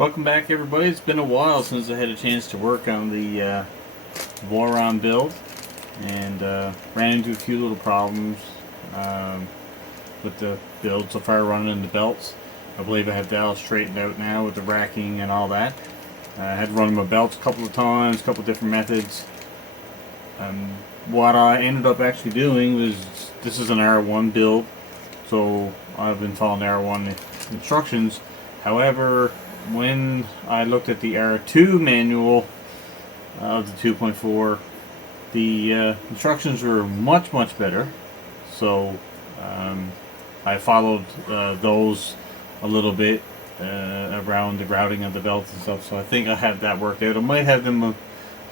Welcome back, everybody. It's been a while since I had a chance to work on the Voron build, and ran into a few little problems with the build so far, running the belts. I believe I have that all straightened out now with the racking and all that. I had to run my belts a couple of times, a couple of different methods. What I ended up actually doing was, this is an R1 build, so I've been following R1 instructions. However, when I looked at the R2 manual of the 2.4, the instructions were much better. So I followed those a little bit around the grouting of the belts and stuff. So I think I have that worked out. I might have them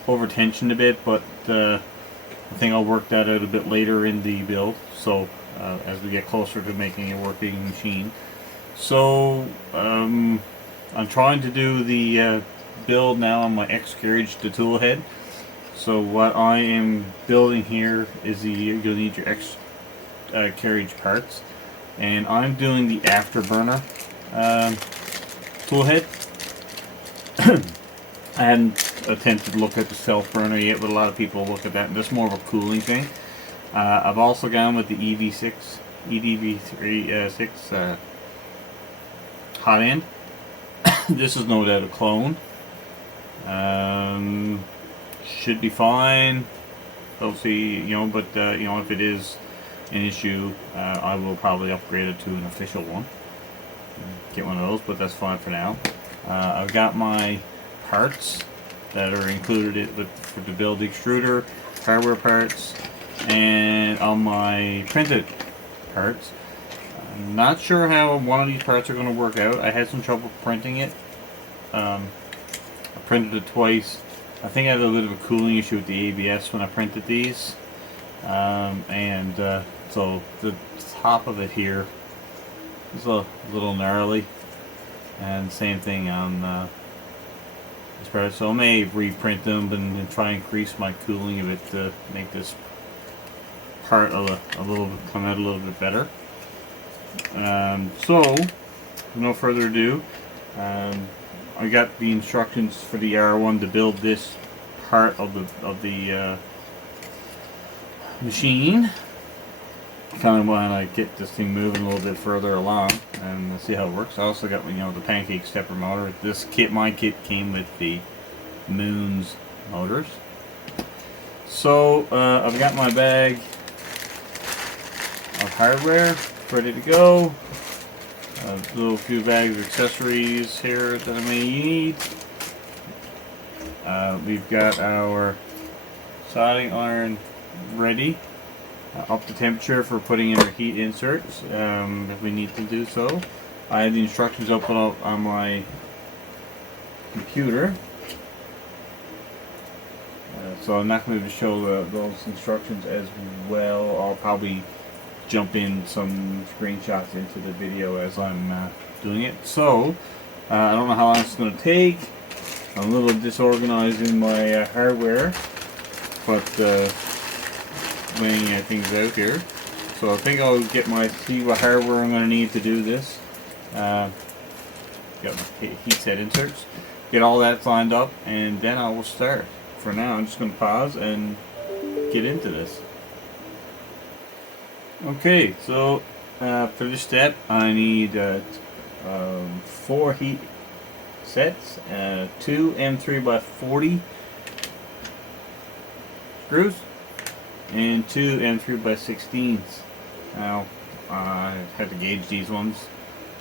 over tensioned a bit, but I think I'll work that out a bit later in the build. So as we get closer to making a working machine. So I'm trying to do the build now on my X carriage to Toolhead. So what I am building here is you'll need your X carriage parts, and I'm doing the Afterburner Toolhead. I hadn't attempted to look at the self burner yet, but a lot of people look at that, and that's more of a cooling thing. I've also gone with the EDV6 hot end. This is no doubt a clone. Should be fine. We'll see, but if it is an issue, I will probably upgrade it to an official one. Get one of those, but that's fine for now. I've got my parts that are included for the build extruder, hardware parts, and on my printed parts. I'm not sure how one of these parts are going to work out. I had some trouble printing it. I printed it twice. I think I had a bit of a cooling issue with the ABS when I printed these. So the top of it here is a little gnarly. And same thing on this part. So I may reprint them and try and increase my cooling of it to make this part come out a little bit better. So, with no further ado, I got the instructions for the R1 to build this part of the machine. Kind of want to get this thing moving a little bit further along, and let's see how it works. I also got the pancake stepper motor. My kit came with the Moon's motors. So I've got my bag of hardware ready to go. A little few bags of accessories here that I may need. We've got our soldering iron ready, up to temperature for putting in our heat inserts if we need to do so. I have the instructions open up on my computer, so I'm not going to show those instructions as well. I'll probably jump in some screenshots into the video as I'm doing it. So I don't know how long it's going to take. I'm a little disorganized in my hardware, but laying things out here. So I think I'll see what hardware I'm going to need to do this. Got my heat set inserts. Get all that lined up, and then I will start. For now, I'm just going to pause and get into this. Okay, so for this step, I need 4 heat sets, 2 M3x40 screws, and 2 M3x16s. Now, I had to gauge these ones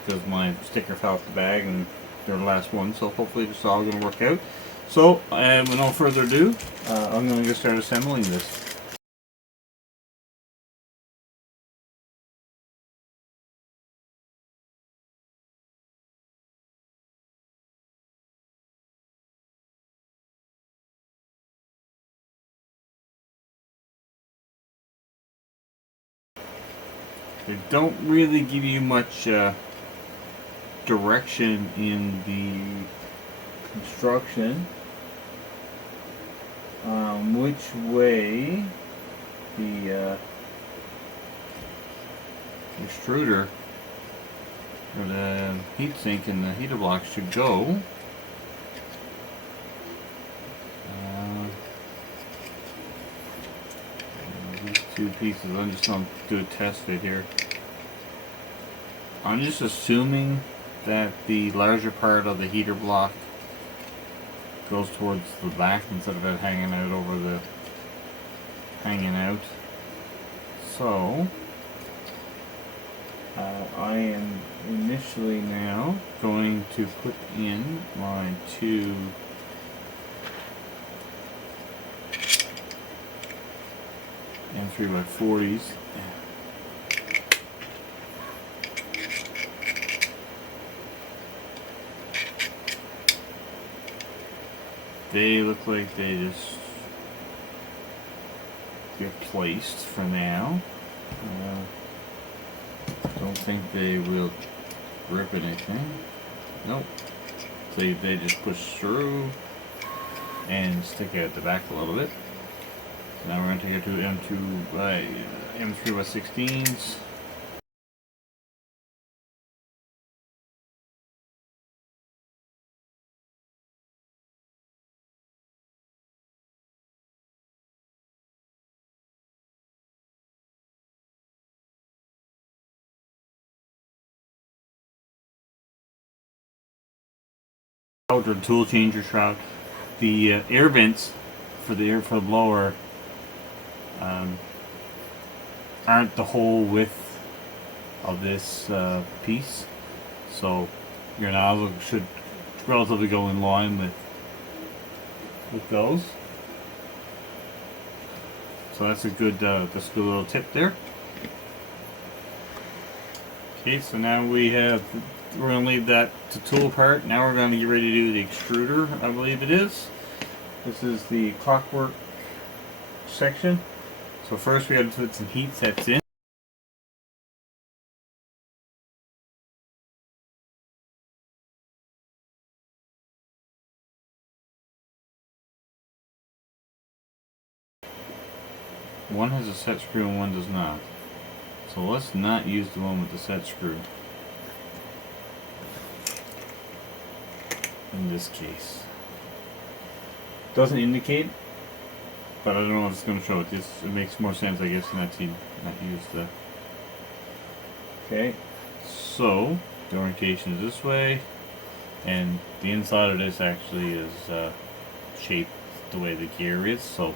because my sticker fell off the bag and they're the last one, so hopefully this is all going to work out. So, with no further ado, I'm going to get started assembling this. They don't really give you much direction in the construction which way the extruder or the heat sink and the heater block should go. two pieces. I'm just going to do a test fit here. I'm just assuming that the larger part of the heater block goes towards the back instead of it hanging out over the So I am initially now going to put in my two M3x40s. They look like they just get placed for now. Don't think they will rip anything. Nope. So they just push through and stick out the back a little bit. So now we're going to take our two M3x16s. Outer tool changer shroud. The air vents for the airflow blower aren't the whole width of this piece, so your nozzle should relatively go in line with those. So that's a good little tip there. Okay, so now we're going to leave that to tool part. Now we're going to get ready to do the extruder, I believe it is. This is the Clockwork section. So first we have to put some heat sets in. One has a set screw and one does not. So let's not use the one with the set screw in this case. Doesn't indicate, but I don't know if it's going to show it. It makes more sense, I guess, not use the. Okay, so the orientation is this way, and the inside of this actually is shaped the way the gear is. So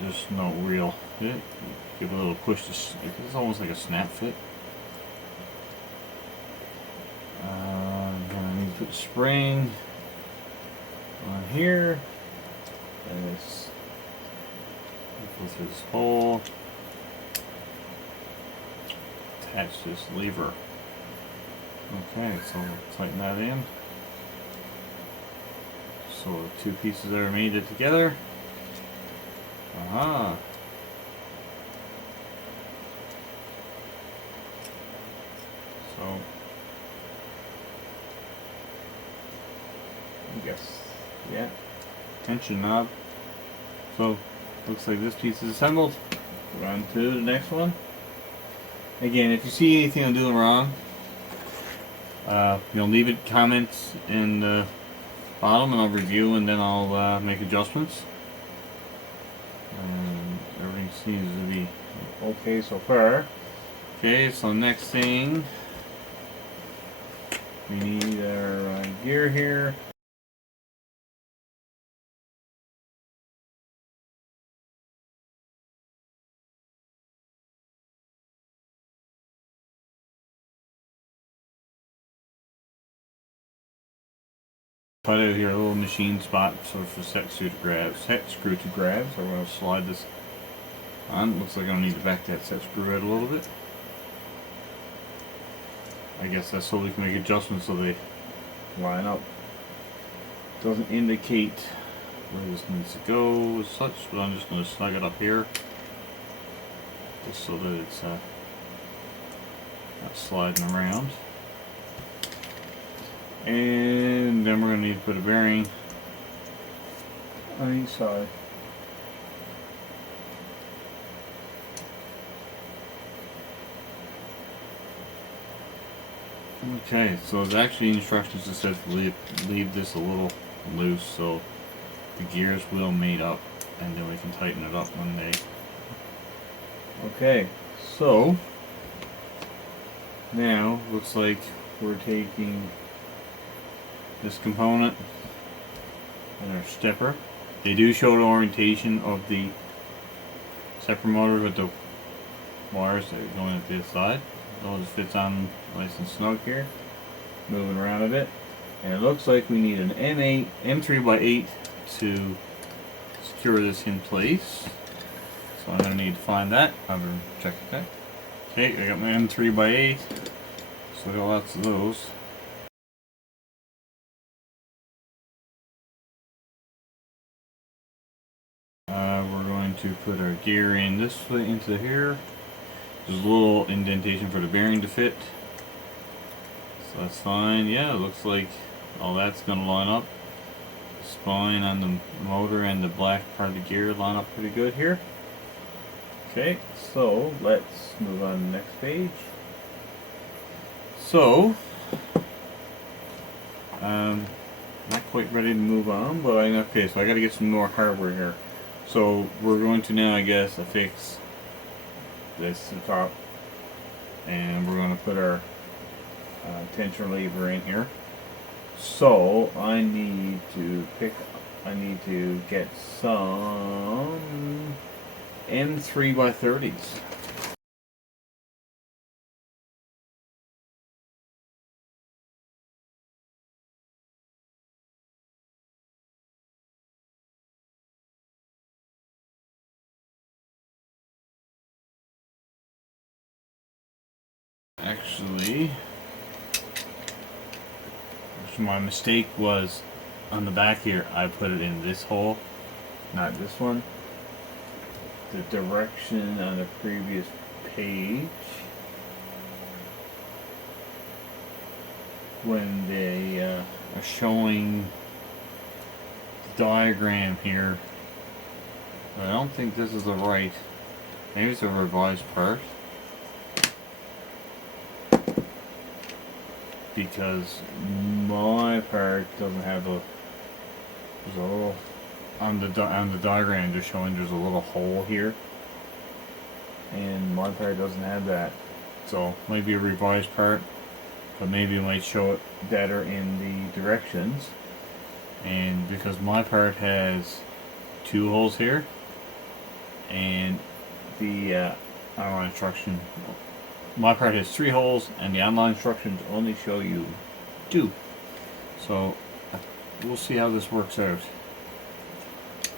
there's no real. Give a little push. It's almost like a snap fit. I'm gonna need to put a spring on here. And this go through this hole. Attach this lever. Okay, so we'll tighten that in. So the two pieces are mated together. Aha. So I guess, yeah, tension knob. So looks like this piece is assembled. On to the next one. Again, if you see anything I'm doing wrong, leave it comments in the bottom, and I'll review, and then I'll make adjustments. Everything seems to be okay so far. Okay, so next thing, we need our gear here. Put out here a little machine spot for set screw to grab. So we're going to slide this on. Looks like I need to back that set screw out a little bit. I guess that's so we can make adjustments so they line up. Doesn't indicate where this needs to go as such, but I'm just going to snug it up here, just so that it's not sliding around. And then we're going to need to put a bearing on each side. Okay, so there's actually instructions that says leave this a little loose so the gears will mate up and then we can tighten it up one day. Okay, so now looks like we're taking this component and our stepper. They do show the orientation of the stepper motor with the wires that are going at this side. So it just fits on nice and snug here. Moving around a bit. And it looks like we need an M3x8 to secure this in place. So I'm going to need to find that. I'm going to check that. Okay, I got my M3x8. So I got lots of those. We're going to put our gear in this way into here. There's a little indentation for the bearing to fit. So that's fine. Yeah, it looks like all that's going to line up. The spine on the motor and the black part of the gear line up pretty good here. Okay, so let's move on to the next page. So, not quite ready to move on, but okay, so I got to get some more hardware here. So we're going to now, I guess, affix this to the top, and we're going to put our tension lever in here. So I need to get some M3x30s. Actually, my mistake was on the back here. I put it in this hole, not this one. The direction on the previous page, when they are showing the diagram here, I don't think this is the right. Maybe it's a revised part. Because my part doesn't have there's a little on the diagram just showing there's a little hole here, and my part doesn't have that. So maybe a revised part, but maybe it might show it better in the directions. And because my part has 2 holes here, and the online instruction. My part has 3 holes, and the online instructions only show you 2. So we'll see how this works out.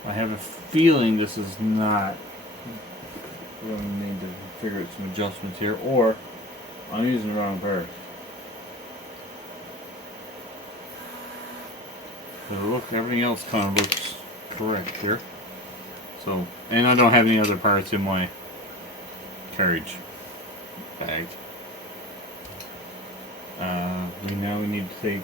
I have a feeling this is not. We're going to need to figure out some adjustments here, or I'm using the wrong part. So look, everything else kind of looks correct here. So, and I don't have any other parts in my carriage bag. We need to take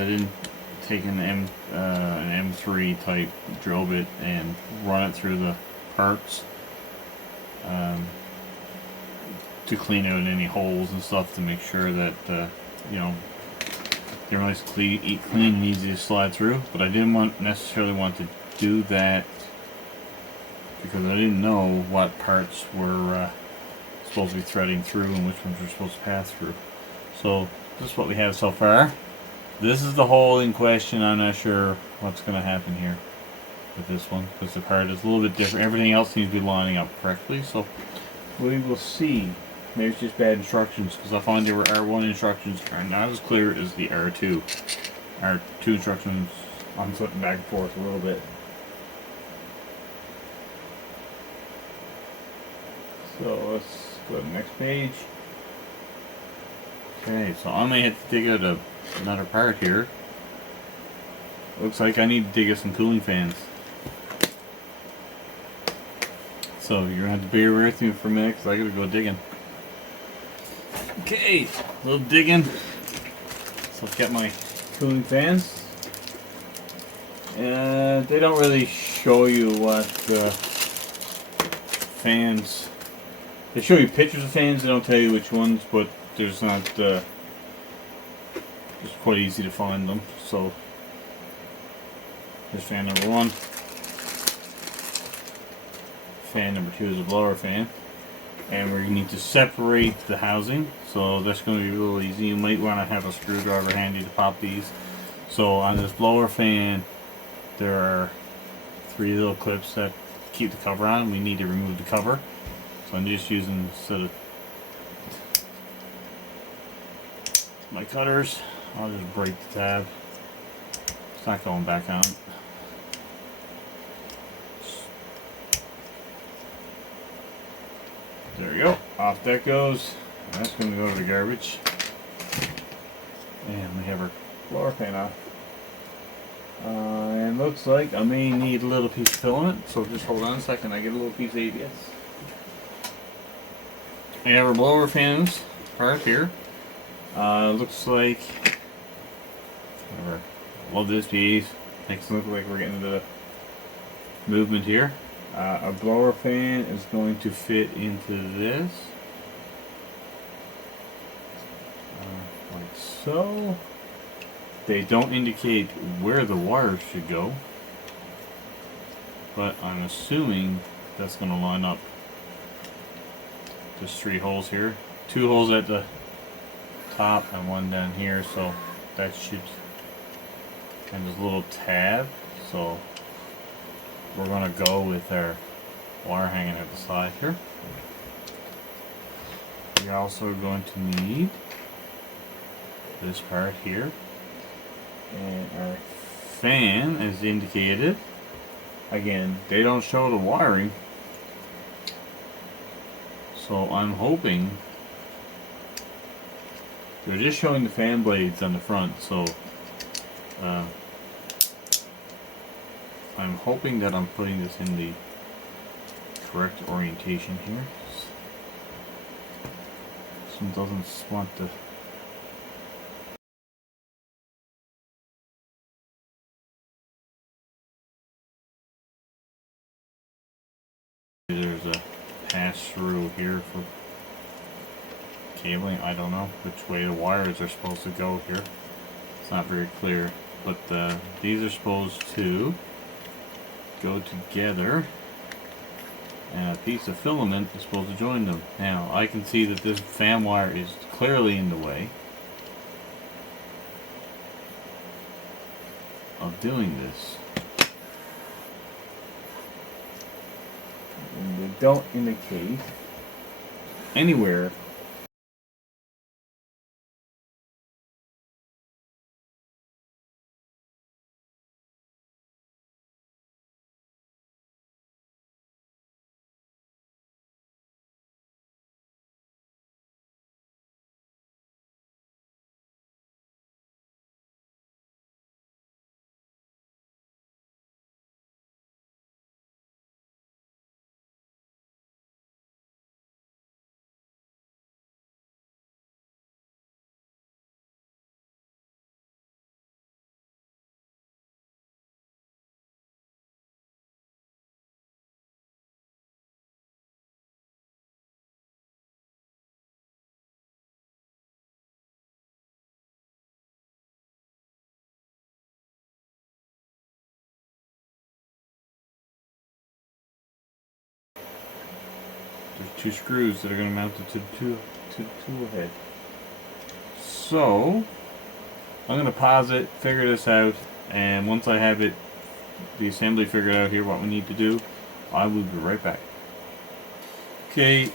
I didn't take an M3 type drill bit and run it through the parts to clean out any holes and stuff, to make sure that you know, they're nice, clean and easy to slide through. But I didn't necessarily want to do that because I didn't know what parts were supposed to be threading through and which ones were supposed to pass through. So this is what we have so far. This is the hole in question. I'm not sure what's going to happen here with this one, because the part is a little bit different. Everything else seems to be lining up correctly, so we will see. Maybe it's just bad instructions, because I find there were R1 instructions are not as clear as the R2. R2 instructions, I'm flipping back and forth a little bit. So let's go to the next page. Okay, so I may have to dig out another part here. Looks like I need to dig out some cooling fans. So you're gonna have to bear with me for a minute, because I gotta go digging. Okay, a little digging. So I've got my cooling fans. They don't really show you what fans. They show you pictures of fans. They don't tell you which ones, but there's not. It's quite easy to find them. So here's fan number 1. Fan number 2 is a blower fan, and we need to separate the housing. So that's going to be a little easy. You might want to have a screwdriver handy to pop these. So on this blower fan, there are 3 little clips that keep the cover on. We need to remove the cover. So I'm just using, instead of my cutters, I'll just break the tab. It's not going back on. There we go. Off that goes. That's going to go to the garbage. And we have our blower fan off. And looks like I may need a little piece of filament, so just hold on a second. I get a little piece of ABS. We have our blower fans part here. Looks like, whatever. Love this piece. Makes it look like we're getting into the movement here. A blower fan is going to fit into this, like so. They don't indicate where the wires should go, but I'm assuming that's going to line up. There's 3 holes here, 2 holes at the top and 1 down here, so that should, and there's a little tab, so we're going to go with our wire hanging at the side here. We're also going to need this part here. And our fan is indicated. Again, they don't show the wiring. So I'm hoping they're just showing the fan blades on the front. So I'm hoping that I'm putting this in the correct orientation here. This one doesn't want to. There's a pass-through here for cabling. I don't know which way the wires are supposed to go here. It's not very clear, but these are supposed to go together, and a piece of filament is supposed to join them. Now I can see that this fan wire is clearly in the way of doing this. And they don't indicate anywhere there's 2 screws that are going to mount it to the tool head. So I'm going to pause it, figure this out, and once I have it, the assembly figured out here what we need to do, I will be right back. Okay,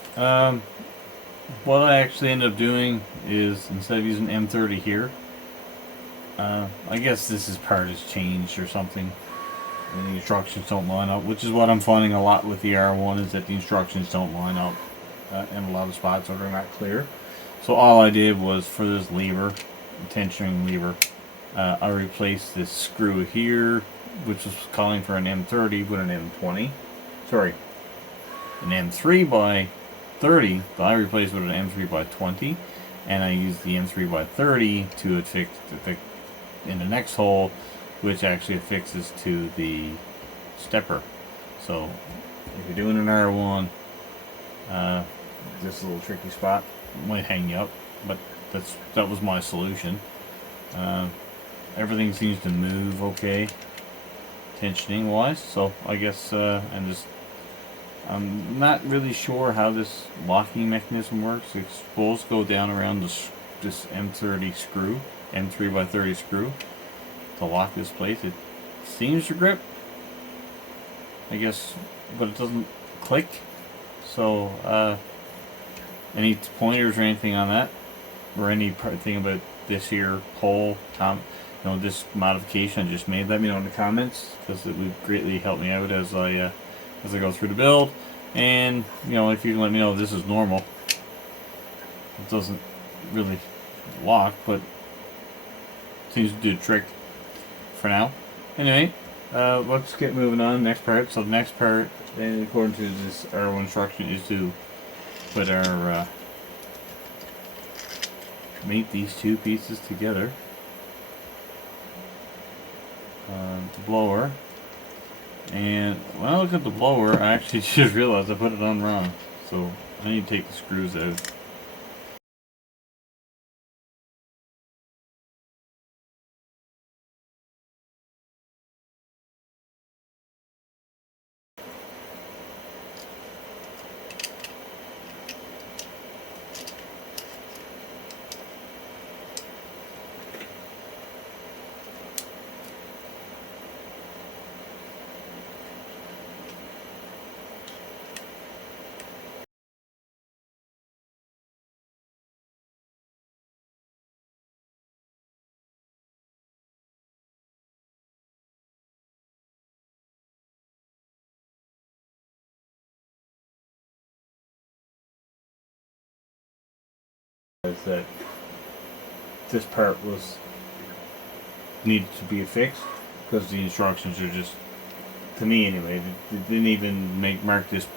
what I actually ended up doing is, instead of using M30 here, I guess this part has changed or something. And the instructions don't line up, which is what I'm finding a lot with the R1, is that the instructions don't line up in a lot of spots, or they're not clear. So all I did was, for this lever, tensioning lever, I replaced this screw here, which was calling for an M30 with an M20. Sorry, an M3 by 30, but I replaced with an M3 by 20. and I use the M3x30 to affix in the next hole, which actually affixes to the stepper. So if you're doing an R1, this little tricky spot might hang you up, but that was my solution. Everything seems to move okay, tensioning wise, so I guess I'm not really sure how this locking mechanism works. It's supposed to go down around this M30 screw, M3x30 screw, to lock this place. It seems to grip, I guess, but it doesn't click. So any pointers or anything on that, or anything about this here whole this modification I just made, let me know in the comments, because it would greatly help me out as I go through the build. And if you can let me know if this is normal. It doesn't really lock, but seems to do the trick for now. Anyway, let's get moving on. Next part. So the next part, according to this R1 instruction, is to put our mate these two pieces together. The blower, and when I look at the blower, I actually just realized I put it on wrong, so I need to take the screws out. That this part needed to be affixed, because the instructions are just, to me anyway, they didn't even mark this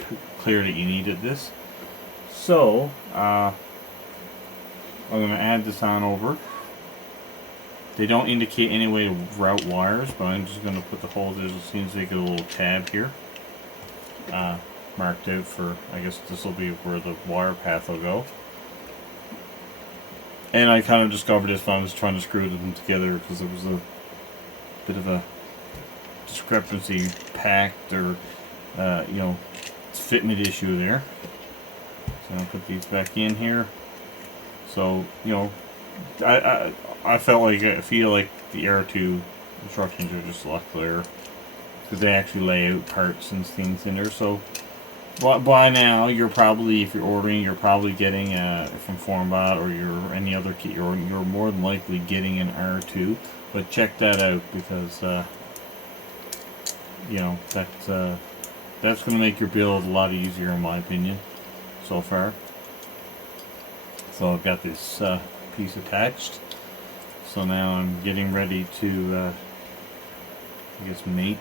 clear that you needed this. So I'm going to add this on over. They don't indicate any way to route wires, but I'm just going to put the holes. There seems like a little tab here marked out for, I guess this will be where the wire path will go. And I kind of discovered this when I was trying to screw them together, because there was a bit of a discrepancy, packed or fitment issue there. So I'll put these back in here. So I feel like the R2 instructions are just a lot clearer, because they actually lay out parts and things in there. So by now, if you're ordering, you're probably getting from Formbot or any other kit, you're more than likely getting an R2. But check that out, because that's going to make your build a lot easier, in my opinion, so far. So I've got this piece attached. So now I'm getting ready to, I guess, mate.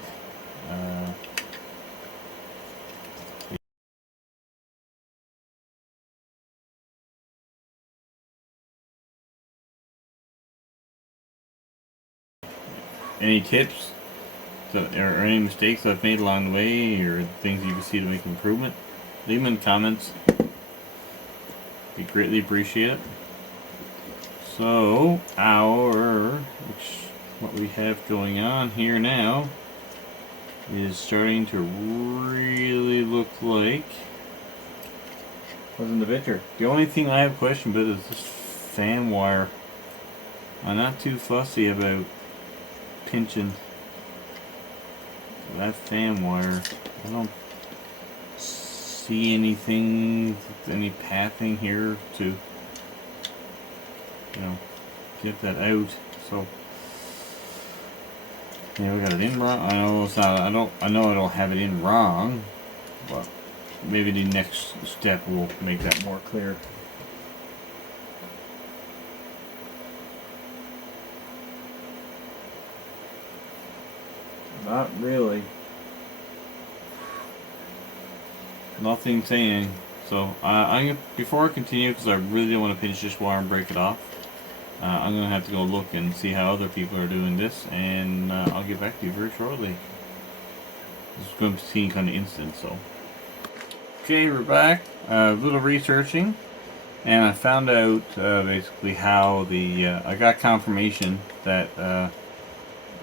Any tips or any mistakes I've made along the way, or things you can see to make improvement, leave them in the comments. We greatly appreciate it. So what we have going on here now is starting to really look like what's in the picture. The only thing I have a question about is this fan wire. I'm not too fussy about pinching that fan wire. I don't see any pathing here to get that out. So yeah, we got it in wrong. I know it's not. I know I don't have it in wrong, but maybe the next step will make that more clear. Not really. Nothing saying So before I continue, because I really don't want to pinch this wire and break it off, I'm going to have to go look and see how other people are doing this, and I'll get back to you very shortly. This is going to seem kind of instant, so. Okay, we're back. A little researching, and I found out basically how the I got confirmation that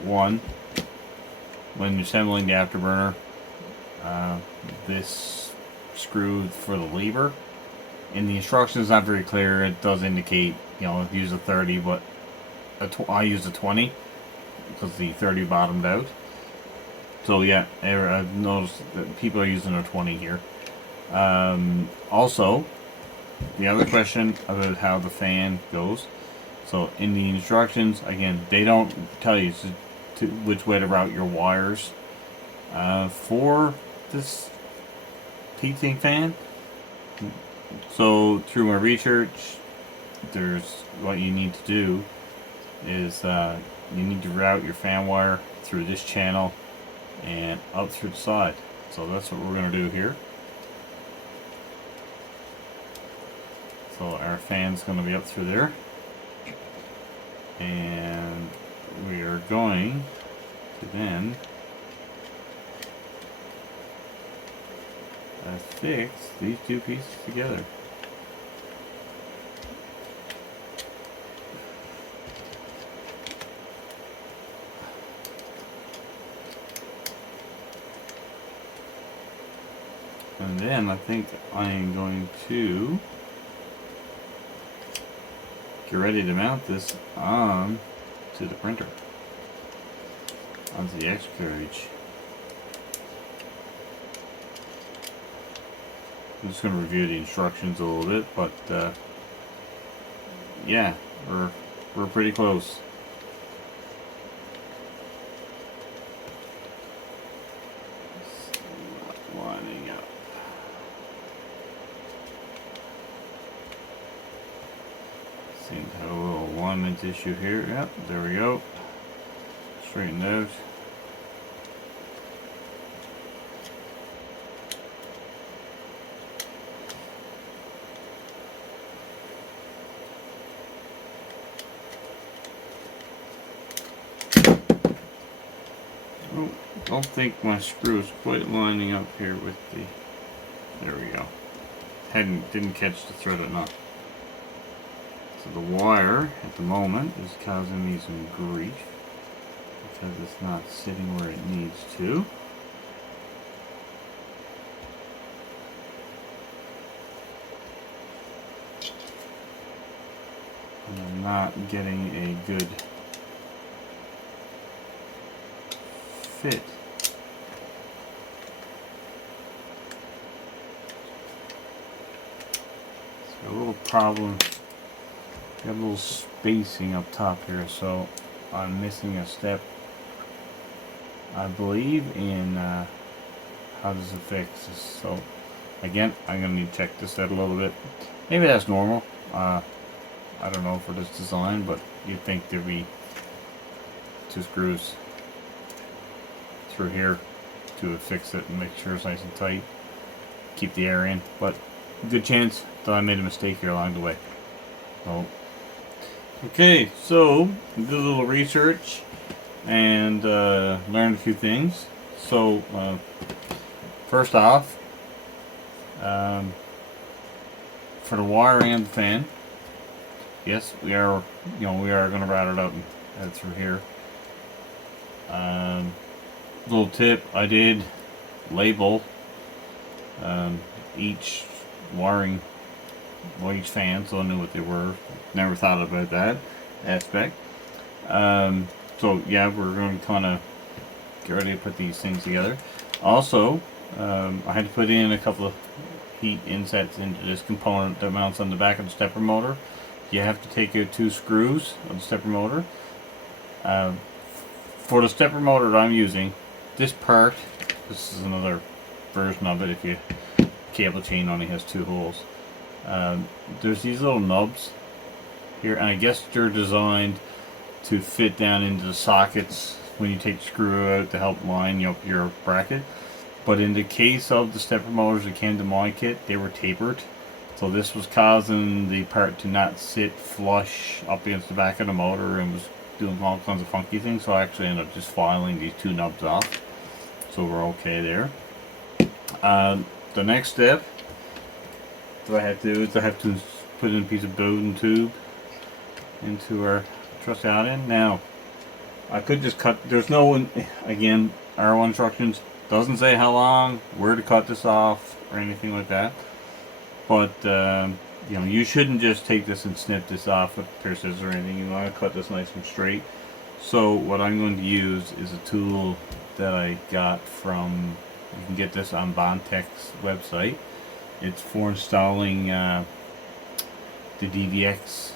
one, when you're assembling the Afterburner, this screw for the lever, in the instructions, not very clear. It does indicate, you know, use a 30, but I use a 20 because the 30 bottomed out. So yeah, I've noticed that people are using a 20 here. Also, the other question about how the fan goes. So in the instructions, again, they don't tell you which way to route your wires for this heat sink fan. So through my research, there's what you need to do is you need to route your fan wire through this channel and up through the side. So that's what we're going to do here. So our fan's going to be up through there, and we are going to then fix these two pieces together. And then I think I am going to get ready to mount this on to the printer, onto the X carriage. I'm just going to review the instructions a little bit, but yeah, we're pretty close. Lining up. Seems to have a little alignment issue here. Yep, there we go. Straighten out. I don't think my screw is quite lining up here with the. There we go. Didn't catch the thread enough. So the wire at the moment is causing me some grief because it's not sitting where it needs to. And I'm not getting a good fit. So a little problem. Got a little spacing up top here, so I'm missing a step, I believe, in how does it fix this. So again, I'm gonna need to check this out a little bit. Maybe that's normal. I don't know for this design, but you'd think there'd be two screws through here to fix it and make sure it's nice and tight, keep the air in, but good chance that I made a mistake here along the way. So, okay, so did a little research and learned a few things. So first off, for the wiring and the fan, yes, we are going to route it up and through here. Little tip, I did label each wiring, each fan, so I knew what they were. Never thought about that aspect. So yeah, we're going to kind of get ready to put these things together. Also, I had to put in a couple of heat insets into this component that mounts on the back of the stepper motor. You have to take out two screws of the stepper motor. For the stepper motor that I'm using, this part, this is another version of it if your cable chain only has two holes. There's these little nubs here, and I guess they're designed to fit down into the sockets when you take the screw out to help line up your bracket. But in the case of the stepper motors that came to my kit, they were tapered. So this was causing the part to not sit flush up against the back of the motor and was doing all kinds of funky things. So I actually ended up just filing these two nubs off. So we're okay there. The next step that I have to do is I have to put in a piece of Bowden tube into our truss out in. Now, I could just cut, there's no, again, R1 instructions, doesn't say how long, where to cut this off, or anything like that. But, you know, you shouldn't just take this and snip this off with pair of scissors or anything. You want to cut this nice and straight. So what I'm going to use is a tool that I got from, you can get this on Bondtech's website. It's for installing the DVX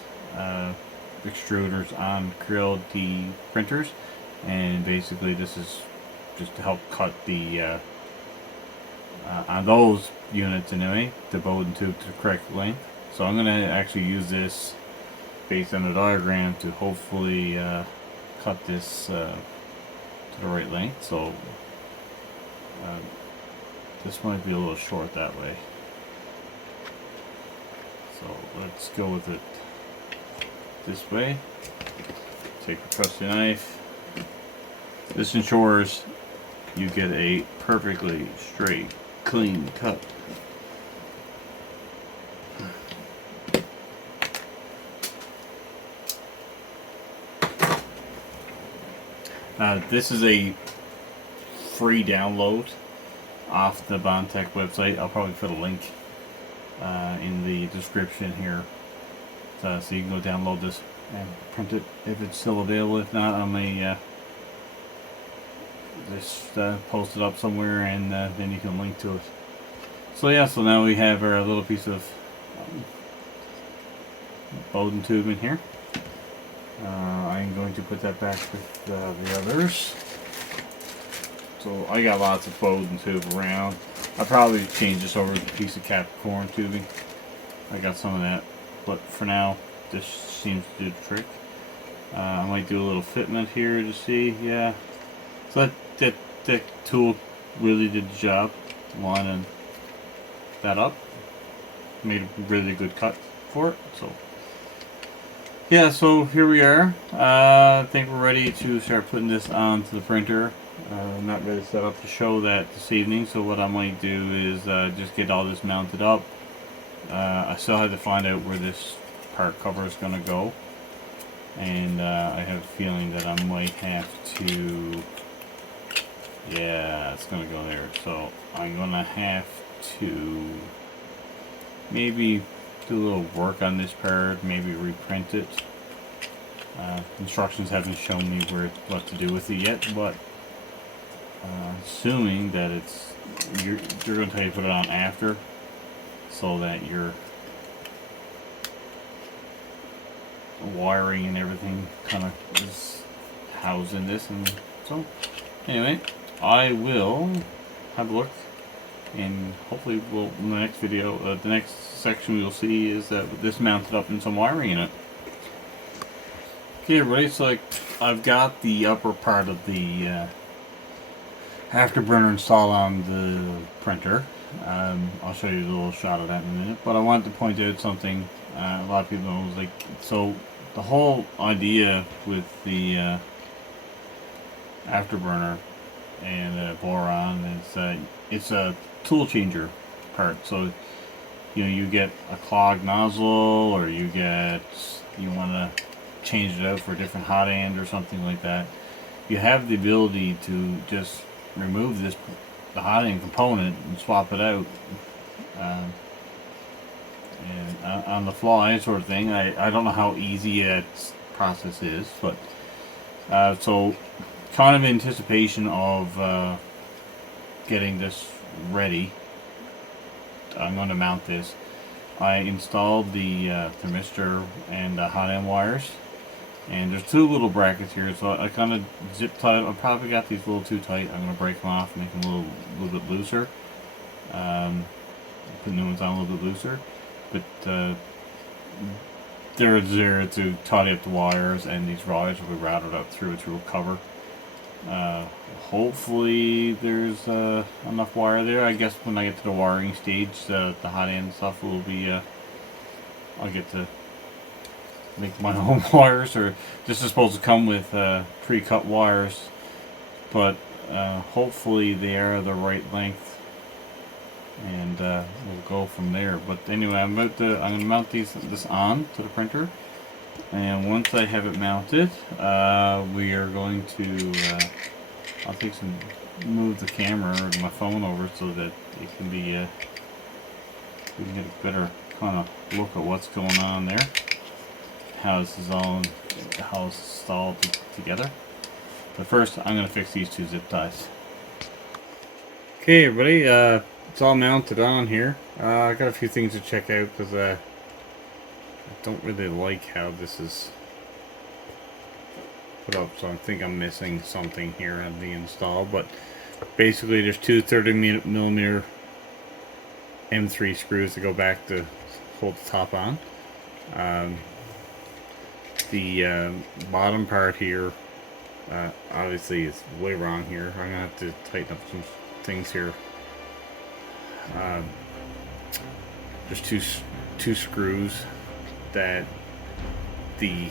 extruders on Creel D printers, and basically this is just to help cut the on those units anyway, the Bowden tube to the correct length. So I'm going to actually use this based on the diagram to hopefully cut this to the right length. So this might be a little short that way. So let's go with it this way. Take the trusty knife. This ensures you get a perfectly straight, clean cut. This is a free download off the Bondtech website. I'll probably put a link in the description here, so you can go download this and print it if it's still available. If not, I may just post it up somewhere, and then you can link to it. So yeah, so now we have our little piece of Bowden tube in here. I'm going to put that back with the others. So I got lots of Bowden tube around. I'll probably change this over to a piece of Capricorn tubing. I got some of that, but for now this seems to do the trick. I might do a little fitment here to see. Yeah, so that tool really did the job lining that up. Made a really good cut for it. So yeah, so here we are. I think we're ready to start putting this onto the printer. I'm not really set up to show that this evening, so what I might do is just get all this mounted up. I still have to find out where this part cover is going to go, and I have a feeling that I might have to, yeah, it's going to go there. So I'm going to have to maybe do a little work on this part, maybe reprint it. Instructions haven't shown me what to do with it yet, but assuming that they're going to tell you to put it on after, so that your wiring and everything kind of is housed in this. And so anyway, I will have a look, and hopefully in the next video, the next section we'll see is that this mounted up in some wiring in it. Okay everybody, so I've got the upper part of the Afterburner installed on the printer. I'll show you a little shot of that in a minute, but I wanted to point out something a lot of people know, like, so the whole idea with the Afterburner and Voron is that it's a tool changer part. So you know, you get a clogged nozzle, or you want to change it out for a different hot end or something like that. You have the ability to just remove the hot end component and swap it out, and on the fly sort of thing. I don't know how easy that process is, but so kind of anticipation of getting this ready, I'm going to mount this. I installed the thermistor and the hot end wires, and there's two little brackets here, so I kind of zip tied. I probably got these a little too tight. I'm going to break them off and make them a little bit looser. Put new ones on a little bit looser, but they're there to tidy up the wires, and these wires will be routed up through a cover. Hopefully there's enough wire there. I guess when I get to the wiring stage, the hot end stuff will be, I'll get to make my own wires, or this is supposed to come with pre-cut wires, but hopefully they are the right length, and we'll go from there. But anyway, I'm gonna mount this on to the printer, and once I have it mounted, we are going to I'll move the camera or my phone over so that it can be we can get a better kind of look at what's going on there, how this is all installed together. But first, I'm gonna fix these two zip ties. Okay, everybody, it's all mounted on here. I got a few things to check out because I don't really like how this is put up, so I think I'm missing something here on the install. But basically, there's two 30mm M3 screws that go back to hold the top on. The bottom part here obviously is way wrong here. I'm gonna have to tighten up some things here. There's two screws that the